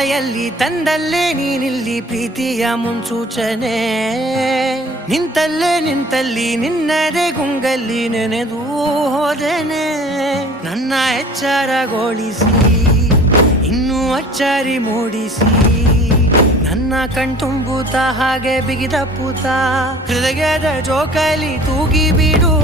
ಲಯಲ್ಲಿ ತಂದಲ್ಲೇ ನೀನಿಲ್ಲಿ ಪ್ರೀತಿಯ ಮುನ್ಸೂಚನೆ ನಿಂತಲ್ಲಿ ನಿನ್ನದೇ ಗುಂಗಲ್ಲಿ ನೆನೆದು ಹೋದೆನೆ ನನ್ನ ಎಚ್ಚರಗೊಳಿಸಿ ಇನ್ನೂ ಅಚ್ಚರಿ ಮೂಡಿಸಿ ನನ್ನ ಕಣ್ತುಂಬುತ್ತ ಹಾಗೆ ಬಿಗಿದ ಪೂತ ಹೃದಯದ ಜೋಕಾಲಿ ತೂಗಿ ಬಿಡು